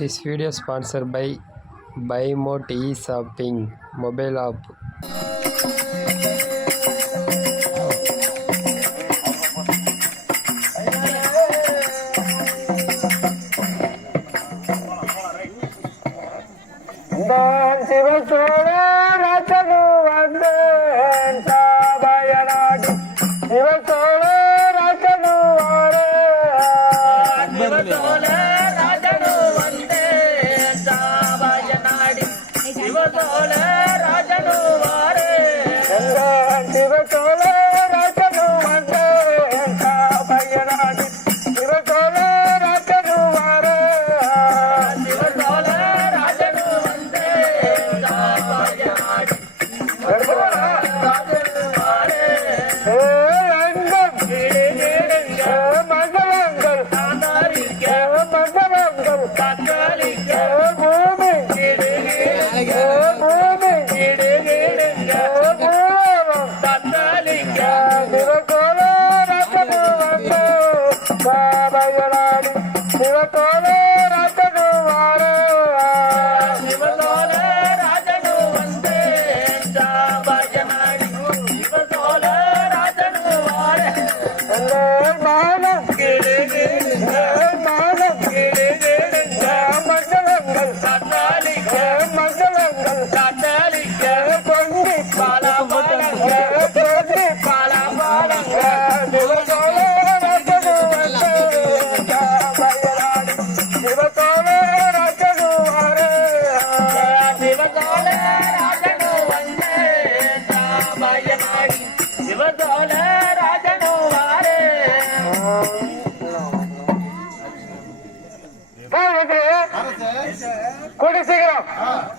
This video sponsored by BuyMote e-shopping mobile app.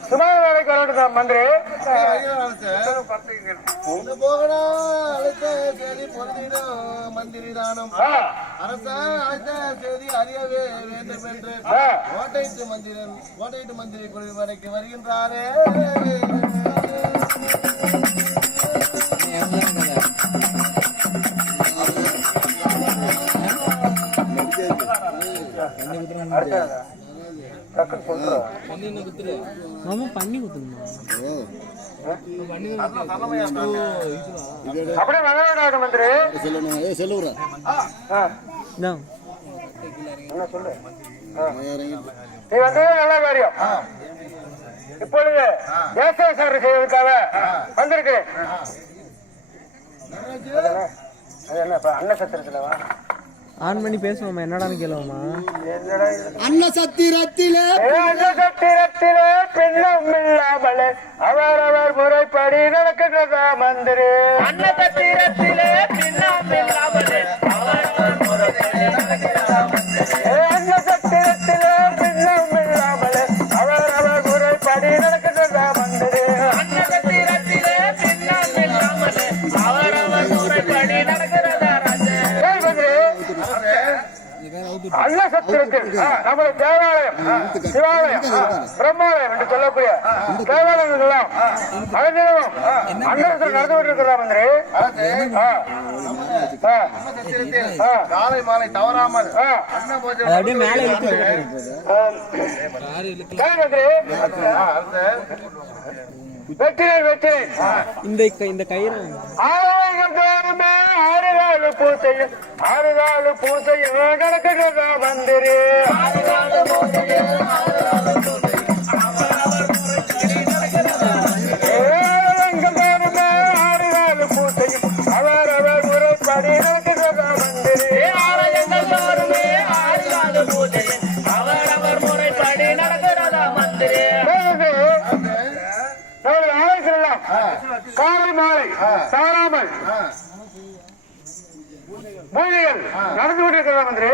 சுமார் வேலைக்கு வரட்டும் மந்திரி மந்திரி தானம் அரச அழைத்த செய்தி அறியவே வேண்டும் என்று கோட்டையிட்டு மந்திரி குழு வரைக்கு வருகின்றாரே. இப்பொழுது தேசிய சேவை செய்வதற்காக வந்திருக்கு. அன்னசத்திரத்திலவா ஆன் பண்ணி பேசுவோமா? என்னடான்னு கேளுவோமா? அன்னசத்திரத்திலே பெண்ணும் இல்லாமலே அவரவர் முறைப்படி நடக்கின்றதா மந்திரி. அன்னசத்திரத்திலே பெண்ணும் இல்லாமலே அவரவர் முறைப்படி நடக்கிறதா மந்திரி. அன்னசத்திரத்திலே பெண்ணும் இல்லாமலே அவரவர் முறைப்படி நடக்கின்றதா மந்திரி. அன்னசத்திரத்திலே பெண்ணும் இல்லாமலே அவரவர் முறைப்படி நடக்கிறதா ராஜா. அன்னசத்திரத்தில் நமது தேவாலயம், சிவாலயம், பிரம்மாலயம் என்று சொல்லக்கூடிய தேவாலயங்கள் எல்லாம் அனைத்திலும் அன்னசத்திரம் நடந்து கொண்டிருக்கிறோம் மந்திரி. காலை மாலை தவறாமல் இந்த கயிறு ஆறுகாலு பூசையும் நடக்கிறதா மந்திரி. ஆறுகாலு பூசையும் அவரவர் முறைப்படி நடக்கிறதா மந்திரி. ஆறுகாலு பூசையும் அவரவர் முறைப்படி நடக்கிறதா மந்திரி. காலை மாலை சாராமல் பூஜைகள் நடந்து கொண்டிருக்கிறதா மந்திரி.